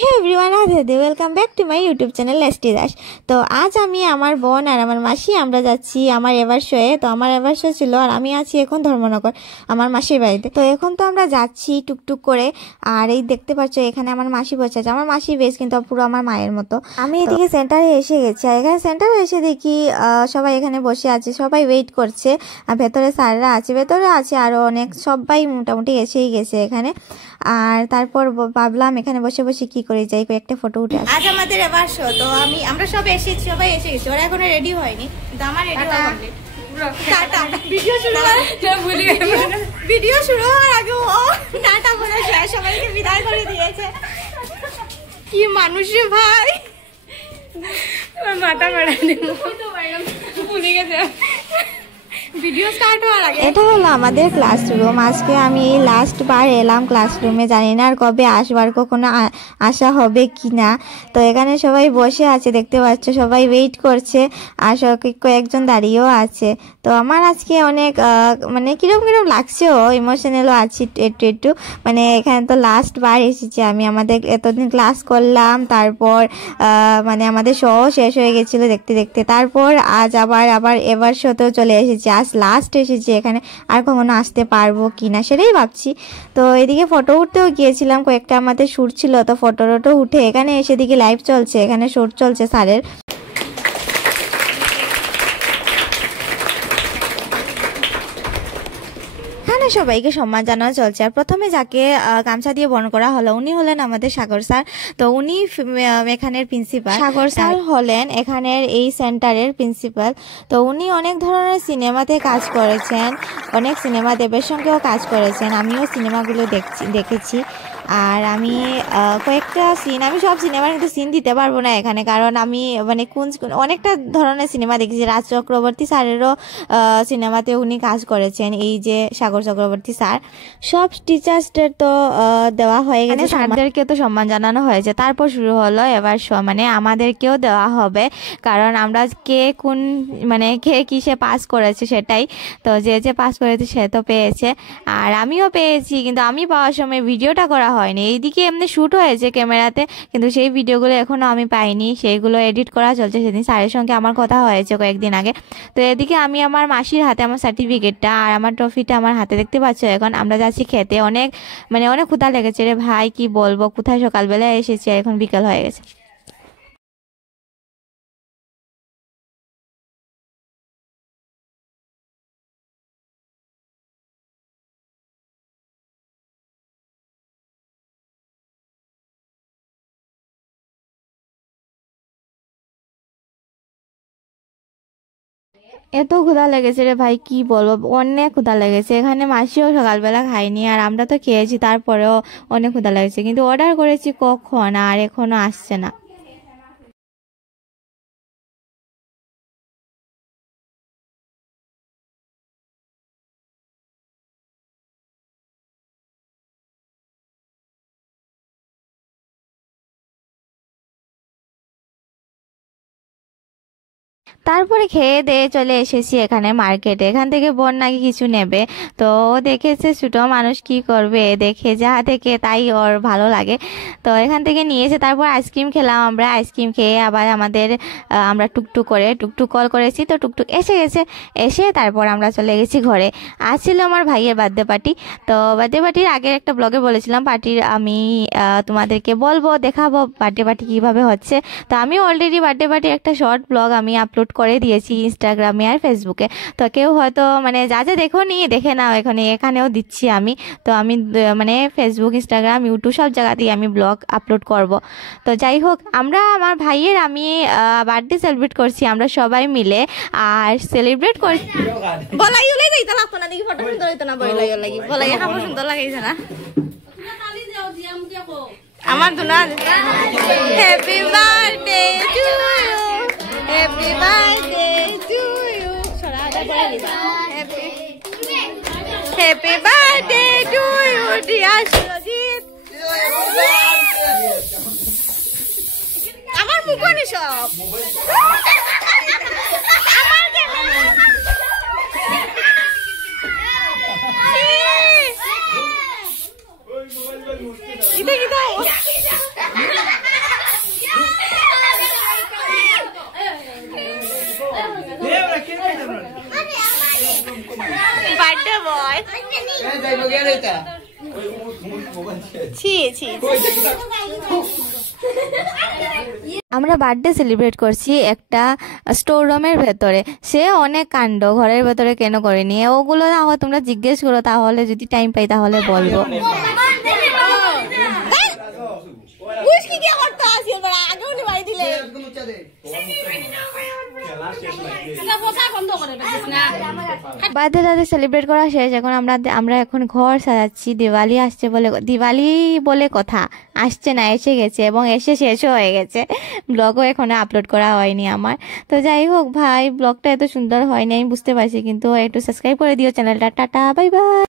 হে everyone, আদে welcome back to my YouTube channel ST Das. তো আজ আমি আমার বোন আর আমার মাসি আমরা যাচ্ছি আমার এভার শোয়ে। তো আমার এভার শো ছিল আর আমি আছি এখন ধর্মনগর আমার মাসির বাড়িতে। তো এখন তো আমরা যাচ্ছি টুকটুক করে। আর এই দেখতে পাচ্ছ এখানে আমার মাসি বসে আছে। আমার মাসি বেশ কিন্তু পুরো আমার মায়ের মতো। আমি এদিকে সেন্টারে এসে গেছি। আর এখানে সেন্টারে এসে দেখি সবাই এখানে বসে আছে, সবাই ওয়েট করছে। আর ভেতরে স্যাররা আছে, ভেতরে আছে আরো অনেক, সবাই মোটামুটি এসেই গেছে এখানে। আর তারপর ভাবলাম এখানে বসে বসে কি করে যাই, কয়েকটা ফটো উঠে। আজ আমাদের এবার শো, তো আমরা সব এসেছি, সবাই এসে গেছি। ওরা এখনো রেডি হয়নি, কিন্তু আমার রেডি হওয়া কমপ্লিট। টাটা, ভিডিও শুরু হওয়ার আগে ও টাটা বলে সবাইকে বিদায় করে দিয়েছে। কি মানুষ রে ভাই, মাথা বাড়ানি ভুলে গেছে। ভিডিও স্টার্ট হওয়ার আগে এটা হলো আমাদের ক্লাসরুম। আজকে আমি লাস্ট বার এলাম ক্লাসরুমে, জানি না আর কবে আসবার, কখনো আসা হবে কি না। তো এখানে সবাই বসে আছে, দেখতে পাচ্ছ সবাই ওয়েট করছে আর কয়েকজন দাঁড়িয়েও আছে। তো আমার আজকে অনেক মানে কিরকম কিরকম লাগছে, ইমোশনালও আছি একটু। মানে এখানে তো লাস্ট বার এসেছি আমি, আমাদের এতদিন ক্লাস করলাম, তারপর মানে আমাদের শো শেষ হয়ে গেছিলো দেখতে দেখতে। তারপর আজ আবার এবার শোতেও চলে এসেছি, আজ লাস্ট এসেছি এখানে। আর কখনো আসতে পারবো কি না সেটাই ভাবছি। তো এদিকে ফটো উঠতেও গিয়েছিলাম, কয়েকটা আমাদের শ্যুট ছিল, তো ফটো উঠে এখানে এসে দিকে লাইভ চলছে, এখানে শ্যুট চলছে স্যারের। সবাইকে সম্মান জানানো চলছে। আর প্রথমে যাকে গামছা দিয়ে বরণ করা হলো উনি হলেন আমাদের সাগর স্যার। তো উনি এখানের প্রিন্সিপাল। সাগর স্যার হলেন এখানের এই সেন্টারের প্রিন্সিপাল। তো উনি অনেক ধরনের সিনেমাতে কাজ করেছেন, অনেক সিনেমা দেবের সঙ্গেও কাজ করেছেন। আমিও সিনেমাগুলো দেখেছি। আর আমি কয়েকটা সিন, আমি সব সিনেমার কিন্তু সিন দিতে পারবো না এখানে, কারণ আমি মানে অনেকটা ধরনের সিনেমা দেখেছি। রাজ চক্রবর্তী স্যারেরও সিনেমাতে উনি কাজ করেছেন, এই যে সাগর চক্রবর্তী স্যার। সব টিচার্সদের তো দেওয়া হয়ে গেছে, স্যারদেরকে তো সম্মান জানানো হয়েছে। তারপর শুরু হলো এবার শো, মানে আমাদেরকেও দেওয়া হবে, কারণ আমরা কে কিসে পাস করেছে সেটাই। তো যে পাস করেছে সে তো পেয়েছে, আর আমিও পেয়েছি, কিন্তু আমি পাওয়ার সময় ভিডিওটা করা হয়নি। এইদিকে এমনি শ্যুট হয়েছে ক্যামেরাতে, কিন্তু সেই ভিডিওগুলো এখনো আমি পাইনি, সেইগুলো এডিট করা চলছে। সেদিন স্যারের সঙ্গে আমার কথা হয়েছে কয়েকদিন আগে। তো এদিকে আমি আমার মাসির হাতে আমার সার্টিফিকেটটা আর আমার ট্রফিটা আমার হাতে দেখতে পাচ্ছ। এখন আমরা যাচ্ছি খেতে। অনেক ক্ষুধা লেগেছে রে ভাই, কি বলবো, কোথায় সকালবেলা এসেছি, এখন বিকাল হয়ে গেছে। এত ক্ষুধা লেগেছে রে ভাই, কি বলবো, অনেক ক্ষুধা লেগেছে। এখানে মাসিও সকালবেলা খাইনি আর আমরা তো খেয়েছি, তারপরেও অনেক ক্ষুধা লেগেছে। কিন্তু অর্ডার করেছি কখন, আর এখনো আসছে না। তারপরে খেয়ে দিয়ে চলে এসেছি এখানে মার্কেটে। এখান থেকে বোন নাকি কিছু নেবে, তো ও দেখেছে ছোট মানুষ কি করবে, দেখে যাহা থেকে তাই ওর ভালো লাগে, তো এখান থেকে নিয়েছে। তারপর আইসক্রিম খেলাম আমরা। আইসক্রিম খেয়ে আবার আমরা টুকটুক কল করেছি, তো টুকটুক এসে গেছে। এসে তারপর আমরা চলে গেছি ঘরে। আজ ছিল আমার ভাইয়ের বার্থডে পার্টি। তো বার্থডে পার্টির আগের একটা ব্লগে বলেছিলাম পার্টির আমি তোমাদেরকে দেখাবো বার্থডে পার্টি কীভাবে হচ্ছে। তো আমি অলরেডি বার্থডে পার্টির একটা শর্ট ব্লগ আমি আপলোড করে দিয়েছি ইনস্টাগ্রামে আর ফেসবুকে। তো কেউ হয়তো যা দেখো নি দেখে নাও, এখানেও দিচ্ছি আমি। তো আমি ফেসবুক, ইনস্টাগ্রাম, ইউটিউব সব জায়গাতেই আমি ব্লগ আপলোড করব। তো যাই হোক, আমার ভাইয়ের আমি বার্থডে সেলিব্রেট করছি আমরা সবাই মিলে। আর সেলিব্রেট করছি সুন্দর লাগাইছে না আমার দুনার। Happy birthday to you, happy birthday to you, happy birthday to you dear Surajit. আমার মুখনি সব আমার আমরা বার্থডে সেলিব্রেট করছি একটা স্টোর রুমের ভেতরে। সে অনেক কাণ্ড, ঘরের ভেতরে কেন করেনি ওগুলো তাহলে তোমরা জিজ্ঞেস করো, তাহলে যদি টাইম পাই তাহলে বলবো। বার্থডে তাদের সেলিব্রেট করা শেষ। এখন আমরা এখন ঘর সাজাচ্ছি। দিওয়ালি আসছে বলে, দিওয়ালি বলে কথা, আসছে না, এসে গেছে এবং এসে শেষও হয়ে গেছে। ব্লগও এখনো আপলোড করা হয়নি আমার। তো যাই হোক ভাই, ব্লগটা এত সুন্দর হয়নি আমি বুঝতে পারছি, কিন্তু একটু সাবস্ক্রাইব করে দিও চ্যানেলটা। Tata, bye bye.